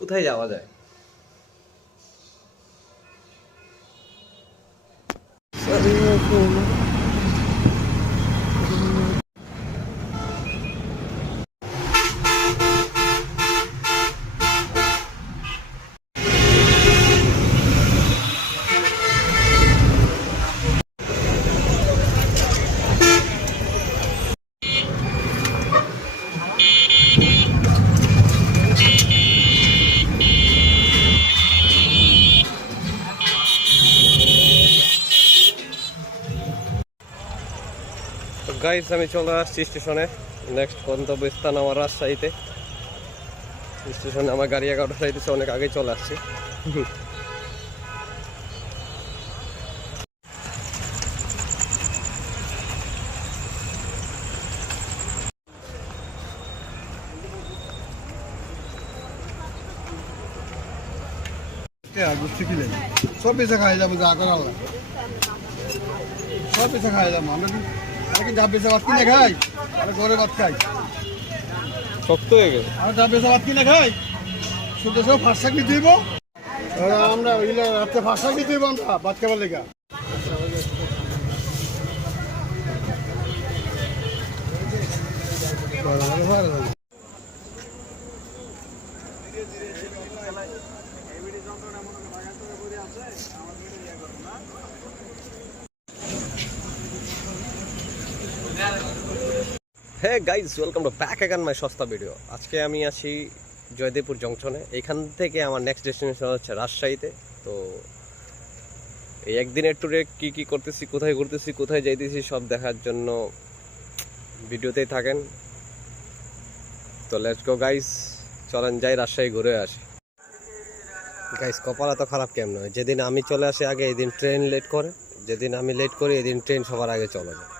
কোথায় যাওয়া যায়? তো গাইস, আমি চলে আসছি স্টেশনে। নেক্সট গন্তব্যস্থান আমার রাজশাহীতে। স্টেশনে আমার গাড়ি 11টায় যাইতেছে, অনেক আগে চলে আসছি। সব পেশা খাই যাবো, যা করার সব পেশা খাই যাবো। আমরা কি যা পেশা ভাত কিনে খাই, আমরা ঘরে ভাত খাই। শক্ত হয়ে গেছে। আমরা যা পেশা ভাত কিনে খাই, শুধু সব ফার্স্ট চাকরি দিব। আমরা রাত্রে ফার্স্ট চাকরি দিব, আমরা ভাত খাবার লেগা। Hey guys, welcome to back again my সস্তা ভিডিও। আজকে আমি আছি জয়দেবপুর জংশনে। এখান থেকে আমার নেক্সট ডেস্টিনেশন হচ্ছে রাজশাহীতে। তো এই একদিনের ট্যুরে কি কি করতেছি, কোথায় ঘুরতেছি, কোথায় যাইতেছি, সব দেখার জন্য ভিডিওতেই থাকেন। তো লেটস গো গাইজ, চলেন যাই রাজশাহী ঘুরে আসি। গাইজ, কপাল এত খারাপ কেমন হয়? যেদিন আমি চলে আসি আগে, এদিন ট্রেন লেট করে। যেদিন আমি লেট করি, এদিন ট্রেন সবার আগে চলে যায়।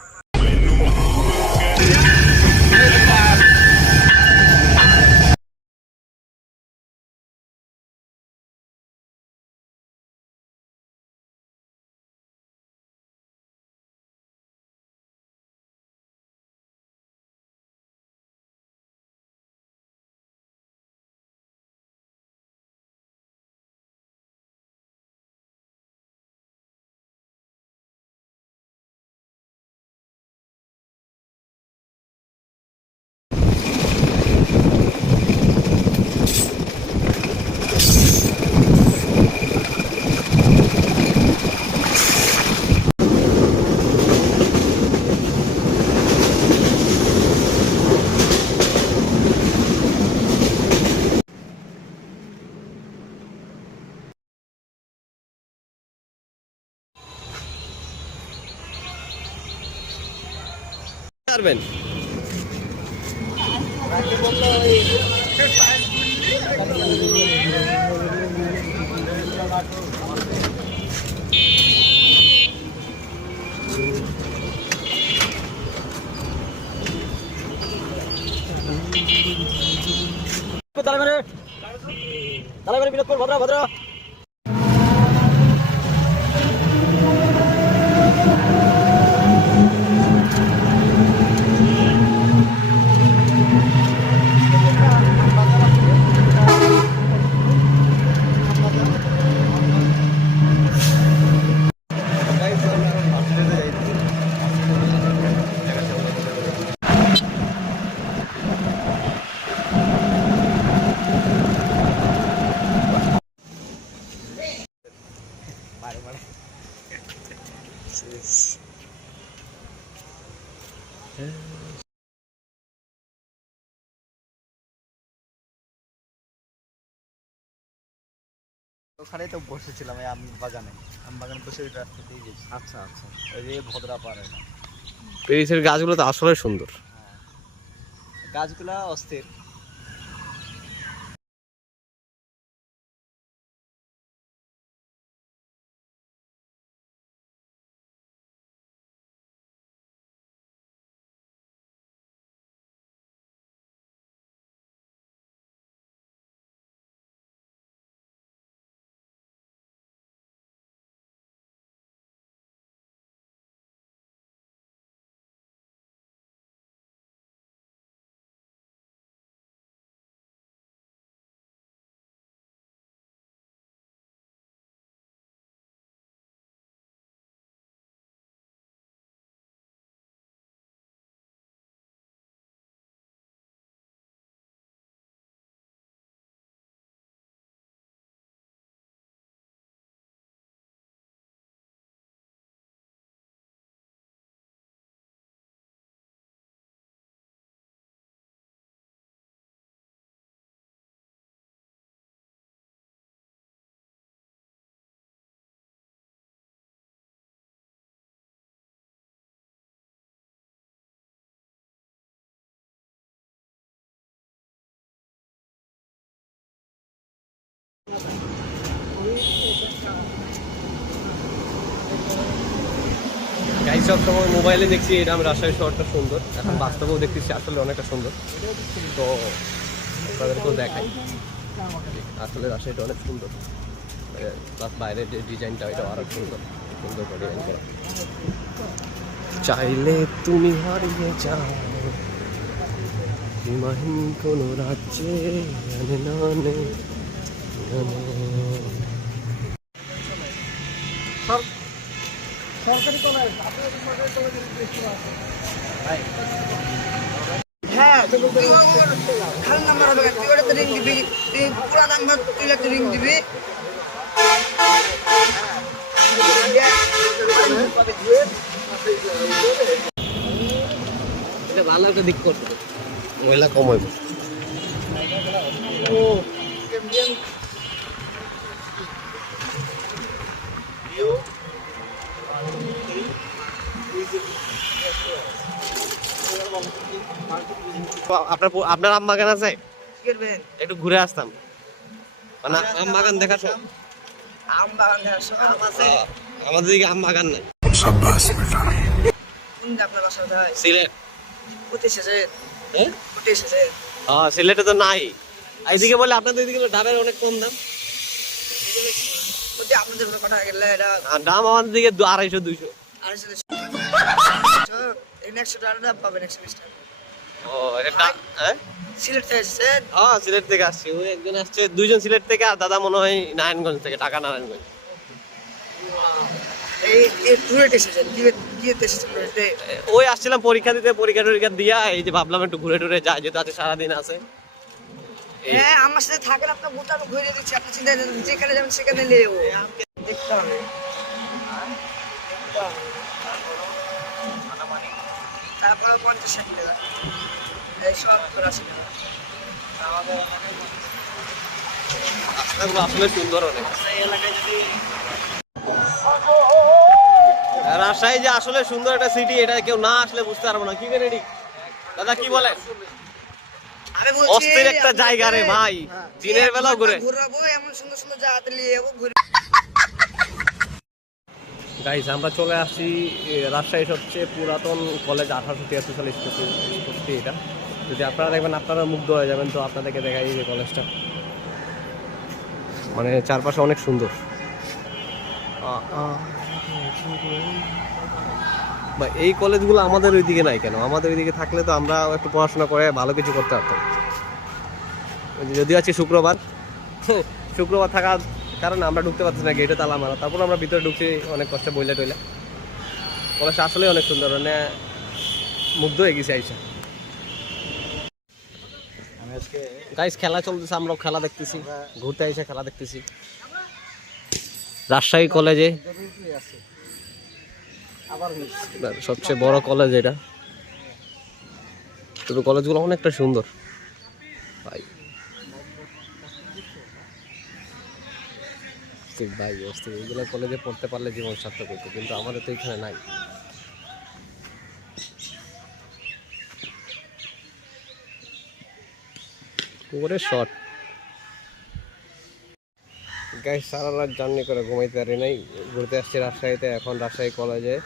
পারবেন? তালেবারে বিনোদপুর ভদ্রা ভদ্রা। ওখানে তো বসেছিলাম এই আম বাগানে বসে ওই রাস্তাতেই গেছি। আচ্ছা আচ্ছা। ওই যে ভদ্রা পাড়ে না, প্যারিসের গাছগুলো তো আসলে সুন্দর। গাছগুলা অস্থির। গাইস সব সময় মোবাইলে দেখছি এটা আমি রাজশাহী শহরটা সুন্দর, এখন বাস্তবেও দেখতেছি আসলে অনেকটা সুন্দর। তো আপনাদেরকেও দেখাই আসলে রাজশাহীটা অনেক সুন্দর, প্লাস বাইরের যে ডিজাইনটা এটা আরো সুন্দর সুন্দর করে ডিজাইন করা। চাইলে তুমি হারিয়ে যাও সীমাহীন কোনো রাজ্যে, সরকারি কলেজ হ্যাঁ তুই ওর খাল নাম্বার হবে তুই ওটাতে রিং দিবি, তুই পুরা নাম্বার তুই একটা রিং দিবি। এটা ভালো একটা দিক করতে মহিলা কম হইব। আপনার আম বাগান আছে? কি করবেন? একটু ঘুরে আসতাম, মানে আম বাগান দেখা সব। আম বাগান আম আছে? আমাদের দিকে আম বাগান নাই। কোন আপনার বাসা হয়? সিলেট। কোথায় এসেছে? হ্যাঁ কোথায় এসেছে? সিলেটে তো নাই। এইদিকে বলে আপনাদের দিকে ডাবের অনেক কম দাম। কোথায় আপনাদের কোনো কথা গেলে এটা আর দাম আমাদের দিকে 250-200। আর এই নেক্সট টাকা পাবেন 120 টাকা। ও এটা হ্যাঁ সিলেট থেকে এসেছেন? হ্যাঁ সিলেট থেকে আসছি, ওই একজন আসছে, দুইজন সিলেট থেকে, আর দাদা মনে হয় নারায়ণগঞ্জ থেকে, ঢাকা নারায়ণগঞ্জ। এই টুরেট এসেছেন? কি এসেছেন টুরেটে? ওই আসছিলাম পরীক্ষা দিতে, পরীক্ষা টরীক্ষা দিয়া এই যে ভাবলাম একটু ঘুরে টুরে যাই, যেহেতু আজকে সারাদিন আছে। হ্যাঁ আমার সাথে থাকেন, আপনার গোটা আমি ঘুরে দিচ্ছি, আপনি চিন্তা যেখানে যাবেন সেখানে লেও দেখতে হবে। তারপরে 50-60 টাকা এই সব 80 টাকা। রাস্তাগুলো আসলে সুন্দর অনেক। এই এলাকায় যদি রাজশাহী যে আসলে সুন্দর একটা সিটি, এটা কেউ না আসলে বুঝতে পারবো না। কি করে রেডি দাদা, কি বলেন? আমি বলছি অস্থির একটা জায়গা রে ভাই, দিনের বেলাও ঘুরে। ঘুরাবো এমন সুন্দর সুন্দর জায়গাতে নিয়ে যাবো ঘুরে। গাইস আমরা চলে আসছি রাজশাহীর সবচেয়ে পুরাতন কলেজ, 1873 সালে স্থাপিত এটা। যদি আপনারা দেখবেন আপনারা মুগ্ধ হয়ে যাবেন। তো আপনাদেরকে দেখাই এই যে কলেজটা, মানে চারপাশে অনেক সুন্দর। বা এই কলেজগুলো আমাদের ওইদিকে নাই কেন? আমাদের ওইদিকে থাকলে তো আমরা একটু পড়াশোনা করে ভালো কিছু করতে পারতাম। যদিও আছে শুক্রবার শুক্রবার থাকার কারণে আমরা ঢুকতে পারছি না, গেটে তালা মারা। তারপর আমরা ভিতরে ঢুকছি অনেক কষ্টে, বইলে টইলে। কলেজটা আসলে অনেক সুন্দর, মানে মুগ্ধ হয়ে গেছি আইসা। আমি আজকে গাইস খেলা চলতেছে, আমরাও খেলা দেখতেছি, ঘুরতে এসে খেলা দেখতেছি রাজশাহী কলেজে। সবচেয়ে বড় কলেজ এটা, তবে কলেজগুলো অনেকটা সুন্দর ভাই। ভাই অস্থির, এইগুলো কলেজে পড়তে পারলে জীবন সার্থক হতো, কিন্তু আমাদের তো এখানে নাই। পুকুরের শট। গাইস সারা রাত জার্নি করে ঘুমাইতে পারি নাই, ঘুরতে আসছি রাজশাহীতে। এখন রাজশাহী কলেজে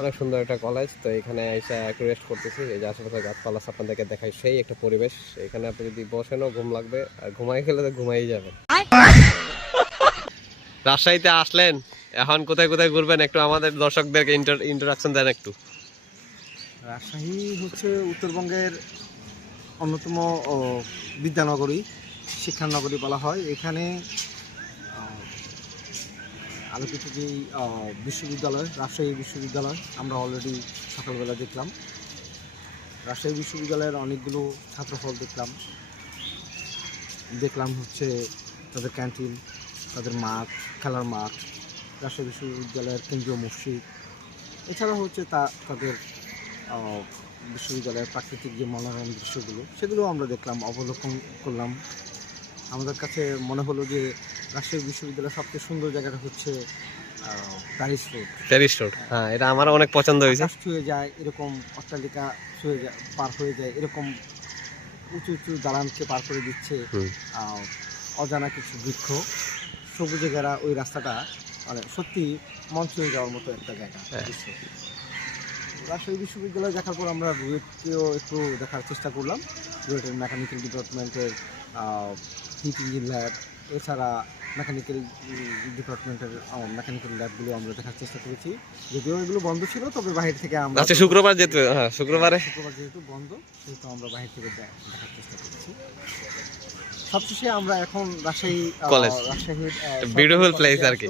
অনেক সুন্দর একটা কলেজ, তো এখানে এসে একটু রেস্ট করতেছি। এই যে আশেপাশে গাছপালা আপনাদেরকে দেখাই, সেই একটা পরিবেশ। এখানে আপনি যদি বসেনও ঘুম লাগবে, আর ঘুমাই গেলে তো ঘুমাই যাবেন। রাজশাহীতে আসলেন, এখন কোথায় কোথায় ঘুরবেন একটু আমাদের দর্শকদেরকে ইন্ট্রোডাকশন দেন একটু। রাজশাহী হচ্ছে উত্তরবঙ্গের অন্যতম বিদ্যানগরী, শিক্ষানগরী বলা হয়। এখানে আলোকিত যেই বিশ্ববিদ্যালয়, রাজশাহী বিশ্ববিদ্যালয়, আমরা অলরেডি সকালবেলা দেখলাম। রাজশাহী বিশ্ববিদ্যালয়ের অনেকগুলো ছাত্রহল দেখলাম হচ্ছে তাদের ক্যান্টিন, তাদের মাঠ, খেলার মাঠ, রাজশাহী বিশ্ববিদ্যালয়ের কেন্দ্রীয় মসজিদ। এছাড়া হচ্ছে তাদের বিশ্ববিদ্যালয়ের প্রাকৃতিক যে মনোরম দৃশ্যগুলো, সেগুলো আমরা দেখলাম, অবলোকন করলাম। আমাদের কাছে মনে হলো যে রাজশাহী বিশ্ববিদ্যালয়ের সবচেয়ে সুন্দর জায়গাটা হচ্ছে প্যারিস রোড। হ্যাঁ, এটা আমার অনেক পছন্দ হয়েছে। ছুঁয়ে যায় এরকম অট্টালিকা, ছুঁয়ে যায়, পার হয়ে যায় এরকম উঁচু উঁচু দালানকে পার করে দিচ্ছে। অজানা কিছু বৃক্ষ, সবুজে ঘেরা ওই রাস্তাটা মানে সত্যি মন ছুঁয়ে যাওয়ার মতো একটা জায়গা। দৃশ্য। রাজশাহী বিশ্ববিদ্যালয় দেখার পর আমরা রুয়েটকেও একটু দেখার চেষ্টা করলাম। রুয়েটের মেকানিক্যাল ডিপার্টমেন্টের হিট ইঞ্জিন ল্যাব, এছাড়া মেকানিক্যাল ডিপার্টমেন্টের মেকানিক্যাল ল্যাবগুলো আমরা দেখার চেষ্টা করেছি। যদিও এগুলো বন্ধ ছিল, তবে বাহির থেকে আমরা আচ্ছা শুক্রবার যেতে, হ্যাঁ শুক্রবার যেহেতু বন্ধ, সেহেতু আমরা বাহির থেকে দেখার চেষ্টা করেছি। সবশেষে আমরা এখন রাজশাহীর বিউটিফুল প্লেস আর কি।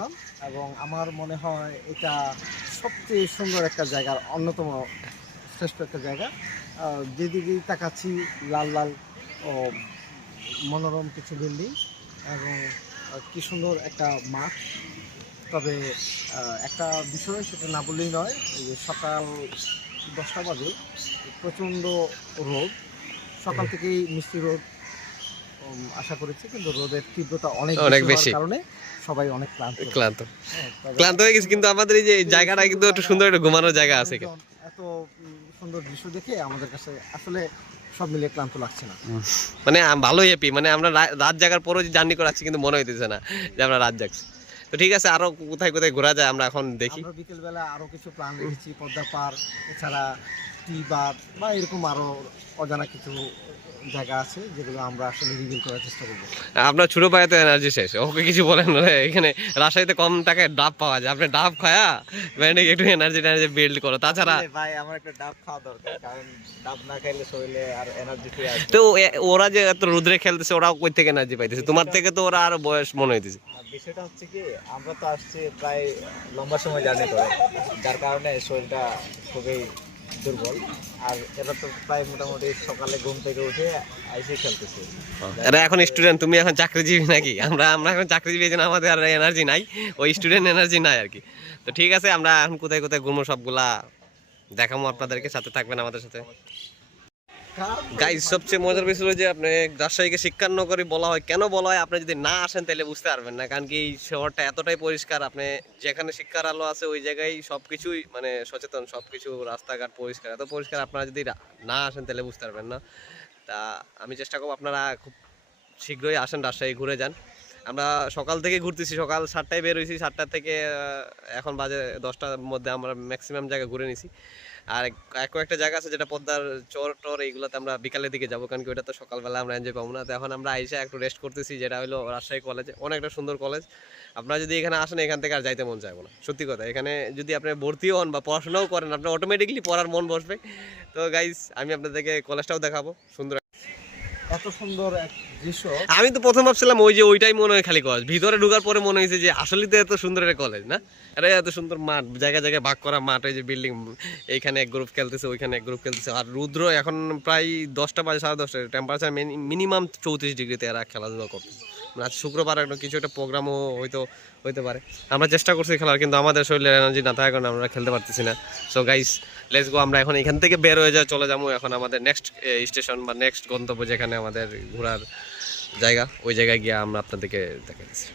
এবং আমার মনে হয় এটা সবচেয়ে সুন্দর একটা জায়গার অন্যতম শ্রেষ্ঠ একটা জায়গা। যেদিকেই তাকাচ্ছি লাল লাল ও মনোরম কিছু বিল্ডিং এবং কি সুন্দর একটা মাঠ। তবে একটা বিষয় সেটা না বললেই নয়, এই যে সকাল 10টা বাজে প্রচণ্ড রোদ, সকাল থেকেই মিষ্টি রোদ আশা করেছি, কিন্তু রোদের তীব্রতা অনেক বেশি কারণে সবাই অনেক ক্লান্ত হয়ে গেছে। কিন্তু আমাদের এই যে জায়গাটা কিন্তু একটু সুন্দর একটা ঘুমানোর জায়গা আছে, এত সুন্দর দৃশ্য দেখে আমাদের কাছে আসলে সব মিলে ক্লান্ত লাগছে না, মানে ভালোই হ্যাপি। মানে আমরা রাত জাগার পরও যে জার্নি করাচ্ছি কিন্তু মনে হইতেছে না যে আমরা রাত জাগছি। তো ঠিক আছে, আরো কোথায় কোথায় ঘোরা যায় আমরা এখন দেখি। আমরা বিকেলবেলা আরো কিছু প্ল্যান রেখেছি, পদ্মা পার্ক, এছাড়া টি বার বা এরকম আরো অজানা কিছু জায়গা আছে যেগুলো আমরা আসলে রিভিল করার চেষ্টা করবো। আপনার ছোট ভাই তো এনার্জি শেষ, ওকে কিছু বলেন না। এখানে রাজশাহীতে কম টাকায় ডাব পাওয়া যায়, আপনি ডাব খায়া মানে একটু এনার্জি বিল্ড করো। তাছাড়া ভাই আমার একটা ডাব খাওয়া দরকার, কারণ ডাব না খাইলে শরীরে আর এনার্জি ফিরে আসবে। তো ওরা যে এত রুদ্রে খেলতেছে, ওরা কই থেকে এনার্জি পাইতেছে? তোমার থেকে তো ওরা আরো বয়স মনে হইতেছে। বিষয়টা হচ্ছে কি, আমরা তো আসছি প্রায় লম্বা সময় জার্নি করে, যার কারণে শরীরটা খুবই দুর্বল। আর এরা তো প্রায় মোটামুটি সকালে ঘুম থেকে উঠে আইসে খেলতেছে। এরা এখন স্টুডেন্ট, তুমি এখন চাকরিজীবী নাকি? আমরা এখন চাকরিজীবী, এই জন্য আমাদের আর এনার্জি নাই, ওই স্টুডেন্ট এনার্জি নাই আর কি। তো ঠিক আছে, আমরা এখন কোথায় কোথায় ঘুরবো সবগুলা দেখাবো আপনাদেরকে, সাথে থাকবেন আমাদের সাথে। গাইস, সবচেয়ে মজার বিষয় হলো যে আপনি রাজশাহীকে শিক্ষার নগরী বলা হয়। কেন বলা হয়? আপনি যদি না আসেন তাহলে বুঝতে পারবেন না, কারণ কি এই শহরটা এতটাই পরিষ্কার। আপনি যেখানে শিক্ষার আলো আছে ওই জায়গায় সবকিছুই মানে সচেতন, সবকিছু রাস্তাঘাট পরিষ্কার, এত পরিষ্কার। আপনারা যদি না আসেন তাহলে বুঝতে পারবেন না। তা আমি চেষ্টা করবো আপনারা খুব শীঘ্রই আসেন, রাজশাহী ঘুরে যান। আমরা সকাল থেকে ঘুরতেছি, সকাল 7টায় বের হয়েছি, 7টা থেকে এখন বাজে 10টার মধ্যে আমরা ম্যাক্সিমাম জায়গা ঘুরে নিছি। আর কয়েকটা জায়গা আছে যেটা পদ্মার চর টর, এইগুলোতে আমরা বিকালের দিকে যাবো, কারণ কি ওটা তো সকালবেলা আমরা এনজয় পাবো না। তো এখন আমরা আইসা একটু রেস্ট করতেছি, যেটা হলো রাজশাহী কলেজে, অনেকটা সুন্দর কলেজ। আপনারা যদি এখানে আসেন, এখান থেকে আর যাইতে মন চাইবো না, সত্যি কথা। এখানে যদি আপনি ভর্তি হন বা পড়াশোনাও করেন, আপনার অটোমেটিকলি পড়ার মন বসবে। তো গাইস, আমি আপনাদেরকে কলেজটাও দেখাবো, সুন্দর এত সুন্দর এক দৃশ্য। আমি তো প্রথম ভাবছিলাম ওইটাই মনে হয় খালি কলেজ, ভিতরে ঢোকার পরে মনে হয়েছে যে আসলে তো এত সুন্দর একটা কলেজ না। আরে এত সুন্দর মাঠ, জায়গায় জায়গায় ভাগ করা মাঠ, এই যে বিল্ডিং, এইখানে এক গ্রুপ খেলতেছে, ওইখানে এক গ্রুপ খেলতেছে। আর রুদ্র এখন প্রায় 10টা বাজে, 10:30, টেম্পারেচার মিনিমাম 34 ডিগ্রিতে এরা খেলাধুলা করতেছে। মানে আজ শুক্রবার কিছু একটা প্রোগ্রামও হইতে পারে। আমরা চেষ্টা করছি খেলার, কিন্তু আমাদের শরীরের এনার্জি না থাকার কারণে আমরা খেলতে পারতেছি না। So guys, let's go. আমরা এখন এখান থেকে বের হয়ে চলে যাবো এখন আমাদের নেক্সট স্টেশন বা নেক্সট গন্তব্য, যেখানে আমাদের ঘোরার জায়গা, ওই জায়গায় গিয়ে আমরা আপনাদেরকে দেখাচ্ছি।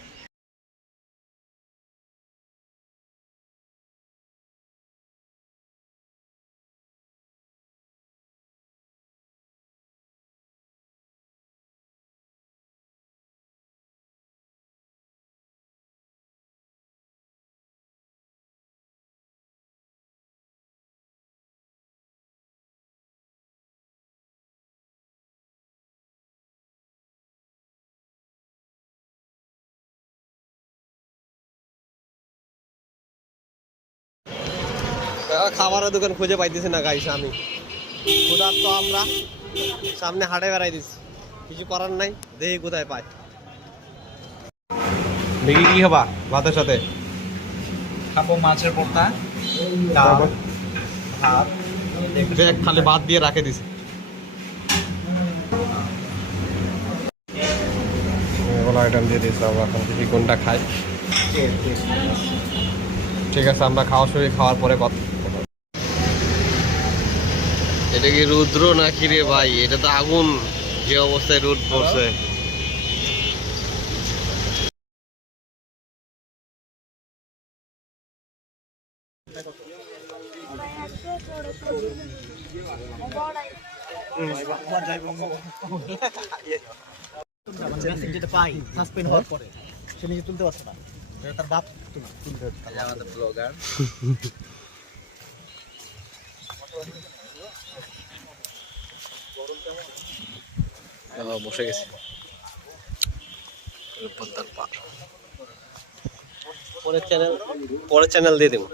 খাবারের দোকান খুঁজে পাইতেছি না গাইস, আমি কোথার তো আমরা সামনে হাটে বেড়াই দিচ্ছি, কিছু করার নাই, দেখি কোথায় পাই। দেখি কি খাবা ভাতের সাথে? খাবো মাছের ভর্তা, খালি ভাত দিয়ে রাখে দিছি। আইটেম দিয়ে দিয়েছি, আমরা এখন দেখি কোনটা খাই। ঠিক আছে, আমরা খাওয়ার পরে কথা। এটা কি রুদ্র নাকি রে ভাই? এটা তো আগুন, যে অবস্থায় রোদ পড়ছে। মেসেজ যেটা পাই সাসপেন্ড হওয়ার পরে সে নিজে তুলতে পারছে না, এটা তার বাপ তুলতে হচ্ছে। আমাদের ব্লগার বসে গেছে পদ্মার পার। পরের চ্যানেল দিয়ে দেবো।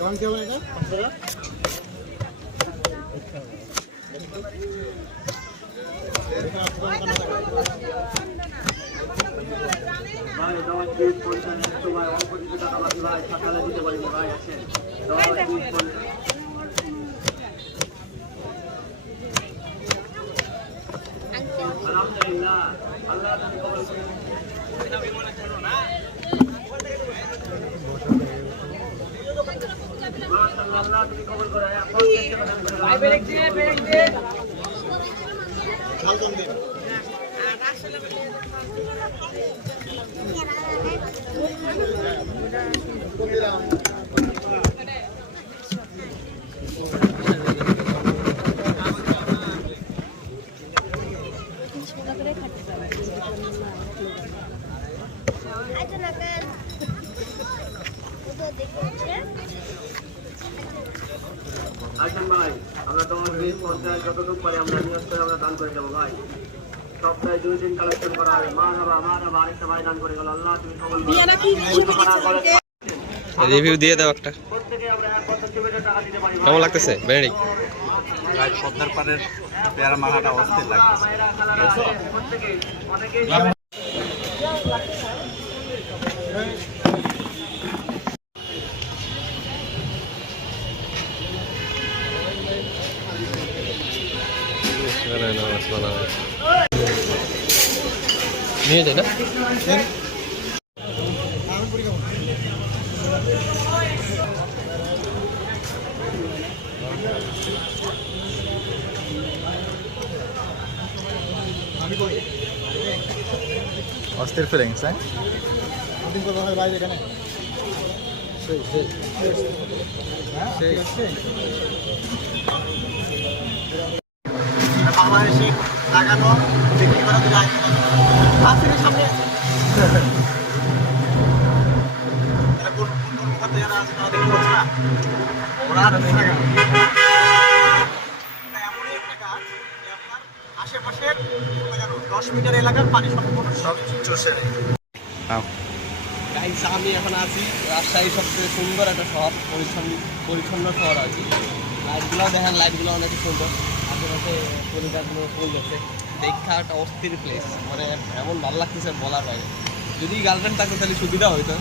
রং কেমন এটা? আসেন ভাই, আমরা তোমার গ্রিন পঞ্চায়েত যতটুকু পারি আমরা নিয়োগ করে আমরা দান করে যাবো ভাই। সপ্তাহে 2 দিন কালেকশন করা হবে। মা বাবা আরেকটা ভাই দান করে গেল। আল্লাহ তুমি কবুল করো। রিভিউ দিয়ে দাও একটা। প্রত্যেকে আমরা 1 টাকা দিতে পারি। কেমন লাগতেছে বেনেডিক্ট? ভাই পদ্মার পাড়ের পেয়ারা মালাটা অস্থির লাগছে। প্রত্যেকে অনেকেই নিয়ে যায় না? অস্থির ফিলিংস, হ্যাঁ? বাইরে এখানে বাংলাদেশে লাগানো বিক্রি করা যায় সামনে আশেপাশের 10 মিটার এলাকার পানি সম্পূর্ণ সব চষে নেয়। গাইস, আমি এখন আছি রাজশাহী সবচেয়ে সুন্দর একটা শহর, পরিচ্ছন্ন শহর আছি। লাইটগুলো দেখেন, লাইটগুলো অনেক সুন্দর, আশেপাশে পরিবারগুলো ফুল গেছে, দেখা একটা অস্থির প্লেস, মানে এমন ভালো লাগতেছে বলার বাইরে। যদি গার্লফ্রেন্ড থাকতো তাহলে সুবিধা হইতো,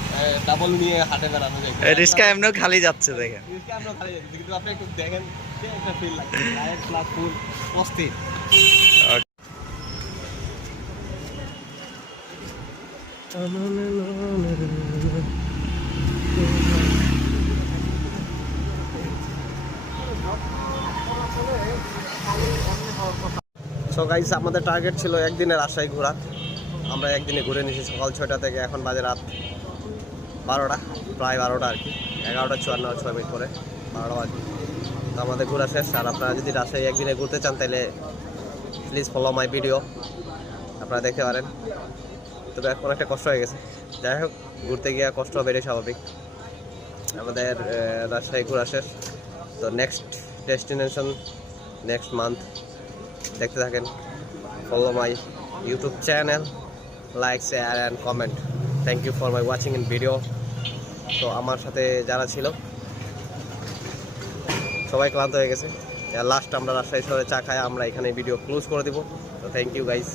ডাবল নিয়ে হাটে বেড়ানো যায়। রিস্কা এমনিও খালি যাচ্ছে দেখে। আমরা খালি যাচ্ছি, কিন্তু আপনি একটু দেখেন, একটা ফিল লাগছে, লাইট প্লাস ফুল অস্থির। সো গাইস, আমাদের টার্গেট ছিল একদিনে রাজশাহী ঘোরা। আমরা একদিনে ঘুরে নিয়েছি সকাল 6টা থেকে, এখন বাজে রাত 12টা, প্রায় 12টা আর কি, 11:54 করে 12টা বাজে। তো আমাদের ঘোরা শেষ। আর আপনারা যদি রাজশাহী একদিনে ঘুরতে চান তাহলে প্লিজ ফলো মাই ভিডিও, আপনারা দেখতে পারেন। তবে এখন একটা কষ্ট হয়ে গেছে, যাই হোক, ঘুরতে গিয়ে কষ্ট হবে, এটাই স্বাভাবিক। আমাদের রাজশাহী ঘোরা শেষ। তো নেক্সট ডেস্টিনেশন নেক্সট মান্থ, দেখতে থাকেন। Follow my YouTube channel, like, share and comment. Thank you for my watching in video. তো আমার সাথে যারা ছিল সবাই ক্লান্ত হয়ে গেছে। লাস্ট আমরা রাজশাহী শহরে চা খাই, আমরা এখানে ভিডিও ক্লোজ করে দিব। তো থ্যাংক ইউ গাইস।